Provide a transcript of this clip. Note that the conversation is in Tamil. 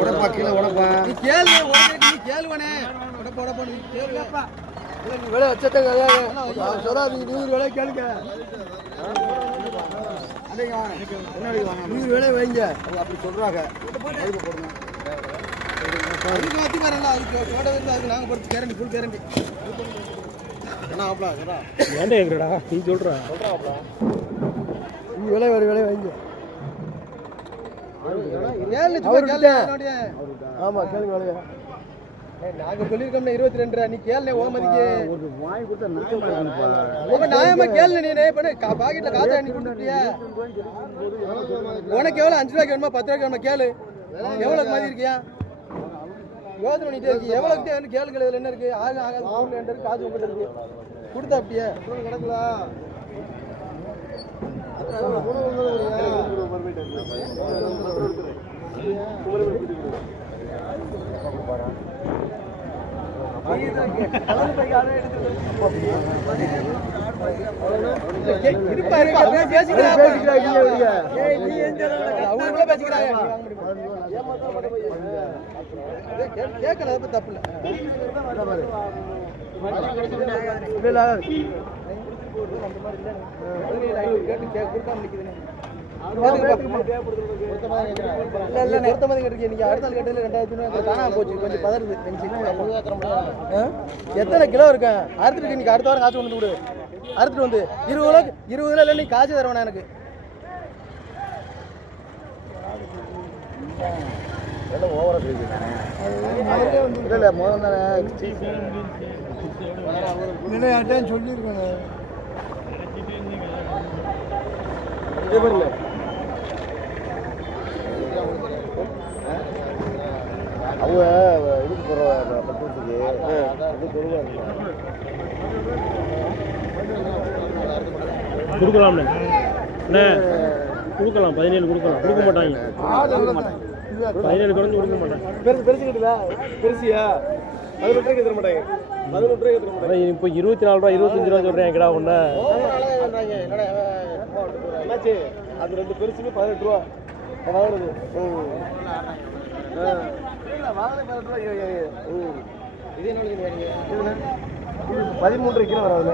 உடப்பா கீழே உடப்பா நீ கேளு நீ கேளுவனே உடப்பா உடப்பா நீ கேளுப்பா நீ வேலை வச்சத சொல்லாதீங்க 100 வேலை கேளுங்க நீங்க வேலை வைங்க அப்படி சொல்றாங்க போடுங்க அதுக்கு மாற்றி வரல அதுக்கு போட வந்து அதுக்கு நாங்கள் பொறுத்து கேரண்டி ஃபுல் கேரண்டி என்ன ஆப்லா ஏன்டா எங்கடா நீ சொல்கிறாப்ல நீ வேலை வைங்க ஆமாம் கேளுங்க வேலையா நாங்கள் சொல்லியிருக்கோம்னா 22 நீ கேளு ஓமதிக்கு வாங்கி கொடுத்தா நியாயமா கேளு நீ பண்ணு பாக்கெட்ல காசு அன்னி கொடுத்துட்டியா உனக்கு எவ்வளோ 5 ரூபாய்க்கு வேணுமா 10 ரூபாய்க்கு வேணுமா கேளு எவ்வளோக்கு மாதிரி இருக்கியா யோசனை பண்ணிட்டே இருக்கு எவ்வளோக்கு வந்து கேளுங்க இதில் என்ன இருக்கு ஆக ஆகாது ஃபோன் இருக்கு காசு உங்கள்கிட்ட இருக்கு கொடுத்தா அப்படியே கிடக்கல கேட்கல தப்பு எத்தனை கிலோ இருக்க அறுத்துட்டு இன்னைக்கு அடுத்த வாரம் காசு கொண்டு கொடு அறுத்துட்டு வந்து 20 கிலோ இல்லை நீ காசு தருவேண்ணா எனக்கு ஓவரா இல்லை முதல்ல சொல்லியிருக்கேன் அவங்க இதுக்கு போகிற பட்டுக்கு அது கொடுக்கலாம்ண்ணே அண்ணே கொடுக்கலாம் 17 கொடுக்கலாம் கொடுக்க மாட்டாங்க 17 குறைஞ்சு கொடுக்க மாட்டாங்க பெருசு கிட்டல பெருசியா 18 ரூபாய்க்கு தர மாட்டாங்க 11 ரூபாய்க்கு தர மாட்டாங்க இப்போ 24 ரூபா 25 ரூபா சொல்கிறேன் எங்கடா ஒன்று என்னாச்சு அது 2 பெருசுக்கு 18 ரூபா வாங்குறது இது என்ன 13 கிலோ வராது